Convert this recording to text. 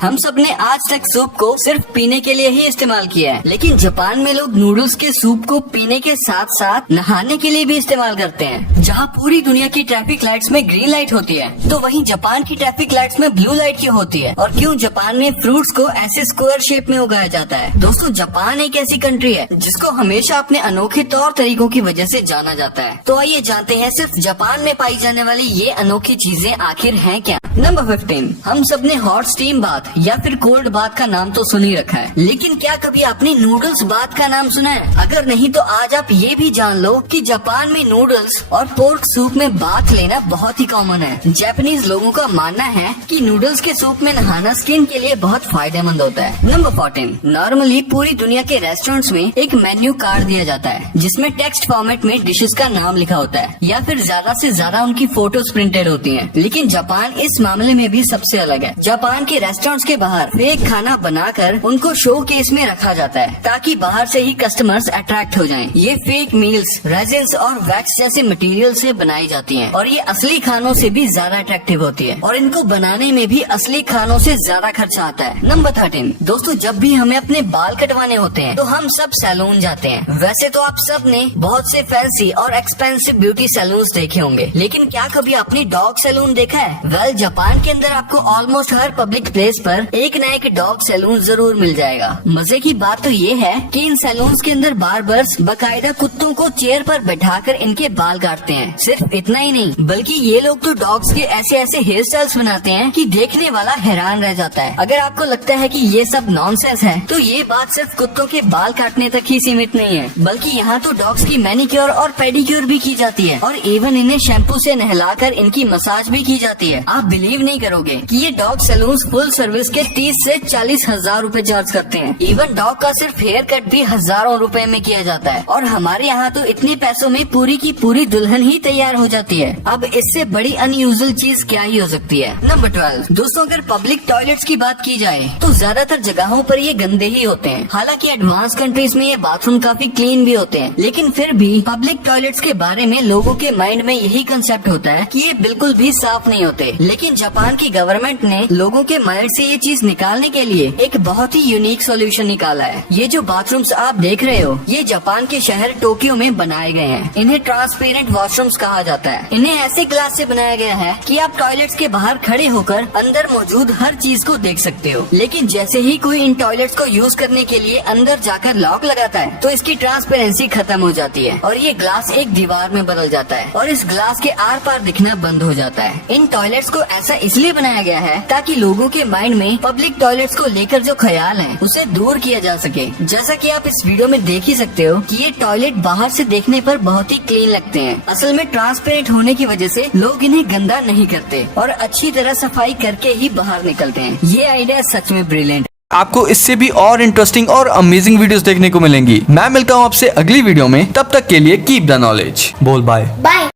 हम सब ने आज तक सूप को सिर्फ पीने के लिए ही इस्तेमाल किया है, लेकिन जापान में लोग नूडल्स के सूप को पीने के साथ साथ नहाने के लिए भी इस्तेमाल करते हैं। जहाँ पूरी दुनिया की ट्रैफिक लाइट्स में ग्रीन लाइट होती है, तो वहीं जापान की ट्रैफिक लाइट्स में ब्लू लाइट क्यों होती है? और क्यों जापान में फ्रूट्स को ऐसे स्क्वायर शेप में उगाया जाता है? दोस्तों, जापान एक ऐसी कंट्री है जिसको हमेशा अपने अनोखे तौर तरीकों की वजह से जाना जाता है। तो आइए जानते हैं सिर्फ जापान में पाई जाने वाली ये अनोखी चीजें आखिर हैं क्या। नंबर 15, हम सब ने हॉट स्टीम बाथ या फिर कोल्ड बाथ का नाम तो सुन ही रखा है, लेकिन क्या कभी आपने नूडल्स बाथ का नाम सुना है? अगर नहीं तो आज आप ये भी जान लो कि जापान में नूडल्स और पोर्क सूप में बाथ लेना बहुत ही कॉमन है। जापानीज लोगों का मानना है कि नूडल्स के सूप में नहाना स्किन के लिए बहुत फायदेमंद होता है। नंबर 14, नॉर्मली पूरी दुनिया के रेस्टोरेंट्स में एक मेन्यू कार्ड दिया जाता है जिसमें टेक्स्ट फॉर्मेट में डिशेस का नाम लिखा होता है या फिर ज्यादा से ज्यादा उनकी फोटोज प्रिंटेड होती हैं। लेकिन जापान इस मामले में भी सबसे अलग है। जापान के रेस्टोरेंट्स के बाहर फेक खाना बनाकर उनको शो केस में रखा जाता है ताकि बाहर से ही कस्टमर्स अट्रैक्ट हो जाएं। ये फेक मील्स रेजिन्स और वैक्स जैसे मटेरियल से बनाई जाती हैं और ये असली खानों से भी ज्यादा अट्रैक्टिव होती है और इनको बनाने में भी असली खानों से ज्यादा खर्चा आता है। नंबर 13, दोस्तों, जब भी हमें अपने बाल कटवाने होते हैं तो हम सब सैलून जाते हैं। वैसे तो आप सब ने बहुत से फैंसी और एक्सपेंसिव ब्यूटी सैलून देखे होंगे, लेकिन क्या कभी आपने डॉग सैलून देखा है? वेल, जापान के अंदर आपको ऑलमोस्ट हर पब्लिक प्लेस पर एक न एक डॉग सैलून जरूर मिल जाएगा। मजे की बात तो ये है कि इन सैलून्स के अंदर बार्बर्स बकायदा कुत्तों को चेयर पर बैठाकर इनके बाल काटते हैं। सिर्फ इतना ही नहीं, बल्कि ये लोग तो डॉग्स के ऐसे ऐसे हेयर स्टाइल्स बनाते हैं कि देखने वाला हैरान रह जाता है। अगर आपको लगता है कि ये सब नॉनसेंस है, तो ये बात सिर्फ कुत्तों के बाल काटने तक ही सीमित नहीं है, बल्कि यहाँ तो डॉग्स की मैनिक्योर और पेडिक्योर भी की जाती है और इवन इन्हें शैम्पू से नहलाकर इनकी मसाज भी की जाती है। आप बिलीव नहीं करोगे कि ये डॉग सैलून्स फुल सर्विस के 30 से 40 हजार रूपए चार्ज करते हैं। इवन डॉग का सिर्फ हेयर कट भी हजारों रुपए में किया जाता है और हमारे यहाँ तो इतने पैसों में पूरी की पूरी दुल्हन ही तैयार हो जाती है। अब इससे बड़ी अनयूजुअल चीज क्या ही हो सकती है। नंबर 12, दोस्तों, अगर पब्लिक टॉयलेट्स की बात की जाए तो ज्यादातर जगहों पर ये गंदे ही होते हैं। हालांकि एडवांस कंट्रीज में ये बाथरूम काफी क्लीन भी होते हैं, लेकिन फिर भी पब्लिक टॉयलेट्स के बारे में लोगों के माइंड में यही कंसेप्ट होता है कि ये बिल्कुल भी साफ नहीं होते। लेकिन जापान की गवर्नमेंट ने लोगों के माइंड से ये चीज निकालने के लिए एक बहुत ही यूनिक सॉल्यूशन निकाला है। ये जो बाथरूम्स आप देख रहे हो, ये जापान के शहर टोक्यो में बनाए गए हैं। इन्हें ट्रांसपेरेंट वॉशरूम्स कहा जाता है। इन्हें ऐसे ग्लास से बनाया गया है कि आप टॉयलेट्स के बाहर खड़े होकर अंदर मौजूद हर चीज को देख सकते हो। लेकिन जैसे ही कोई इन टॉयलेट्स को यूज करने के लिए अंदर जाकर लॉक लगाता है, तो इसकी ट्रांसपेरेंसी खत्म हो जाती है और ये ग्लास एक दीवार में बदल जाता है और इस ग्लास के आर पार दिखना बंद हो जाता है। इन टॉयलेट्स को ऐसा इसलिए बनाया गया है ताकि लोगों के माइंड में पब्लिक टॉयलेट्स को लेकर जो ख्याल है उसे दूर किया जा सके। जैसा कि आप इस वीडियो में देख ही सकते हो कि ये टॉयलेट बाहर से देखने पर बहुत ही क्लीन लगते हैं। असल में ट्रांसपेरेंट होने की वजह से लोग इन्हें गंदा नहीं करते और अच्छी तरह सफाई करके ही बाहर निकलते हैं। ये आइडिया सच में ब्रिलियंट। आपको इससे भी और इंटरेस्टिंग और अमेजिंग वीडियोस देखने को मिलेंगी। मैं मिलता हूँ आपसे अगली वीडियो में, तब तक के लिए कीप द नॉलेज। बोल बाय।